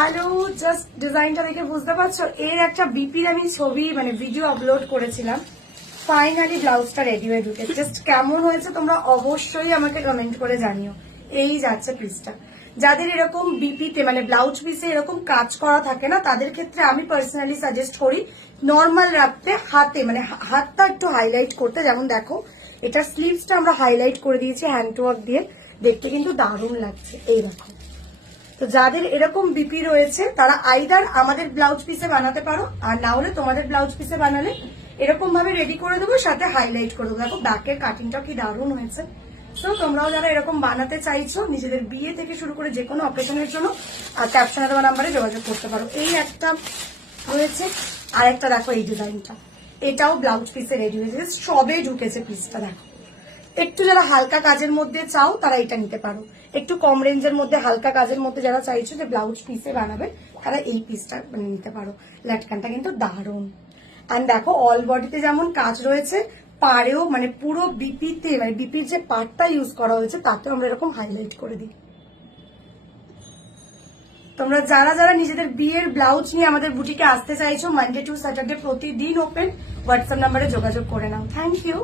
Hello, just ডিজাইনটা দেখে বুঝতে পারছো, এর একটা বিপির আমি ছবি মানে ভিডিও আপলোড করেছিলাম। ফাইনালি ব্লাউজটা রেডি হয়ে ঢুকে, জাস্ট কেমন হয়েছে তোমরা অবশ্যই আমাকে কমেন্ট করে জানিও। এই যাচ্ছে পিসটা। যাদের এরকম বিপিতে মানে ব্লাউজ পিসে এরকম কাজ করা থাকে না, তাদের ক্ষেত্রে আমি পার্সোনালি সাজেস্ট করি নর্মাল রাখতে, হাতে মানে হাতটা একটু হাইলাইট করতে। যেমন দেখো, এটার স্লিভসটা আমরা হাইলাইট করে দিয়েছি হ্যান্ড ওয়ার্ক দিয়ে, দেখতে কিন্তু দারুণ লাগছে। এই দেখো, তো যাদের এরকম বিপি রয়েছে তারা আইদার আমাদের ব্লাউজ পিসে বানাতে পারো, আর না হলে তোমাদের ব্লাউজ পিসে বানালে এরকম ভাবে রেডি করে দেবো, সাথে হাইলাইট করে দেবো। দেখো ব্যাকের কাটিংটা কি দারুণ হয়েছে। তো তোমরাও যারা এরকম বানাতে চাইছো নিজেদের বিয়ে থেকে শুরু করে যে কোনো অকেশনের জন্য ক্যাপশনে দেওয়া নাম্বারে যোগাযোগ করতে পারো। এই একটা রয়েছে, আর একটা দেখো এই ডিজাইনটা, এটাও ব্লাউজ পিসে রেডি হয়েছে, সবে ঢুকেছে পিসটা। দেখো, একটু যারা হালকা কাজের মধ্যে চাও তারা এটা নিতে পারো, একটু কম রেঞ্জের মধ্যে হালকা কাজের মধ্যে যারা চাইছো যে ব্লাউজ পিসে বানাবে তারা এই পিসটা মানে নিতে পারো। লাটকানটা কিন্তু দারুণ। অ্যান্ড দেখো অল বডিতে যেমন কাজ রয়েছে, পাড়েও মানে পুরো বিপিতে মানে বিপির যে পার্টটা ইউজ করা হয়েছে তাতেও আমরা এরকম হাইলাইট করে দিই। তোমরা যারা যারা নিজেদের বিয়ের ব্লাউজ নিয়ে আমাদের বুটিকে আসতে চাইছো, মানডে টু স্যাটারডে প্রতিদিন ওপেন, হোয়াটসঅ্যাপ নাম্বারে যোগাযোগ করে নাও। Thank you.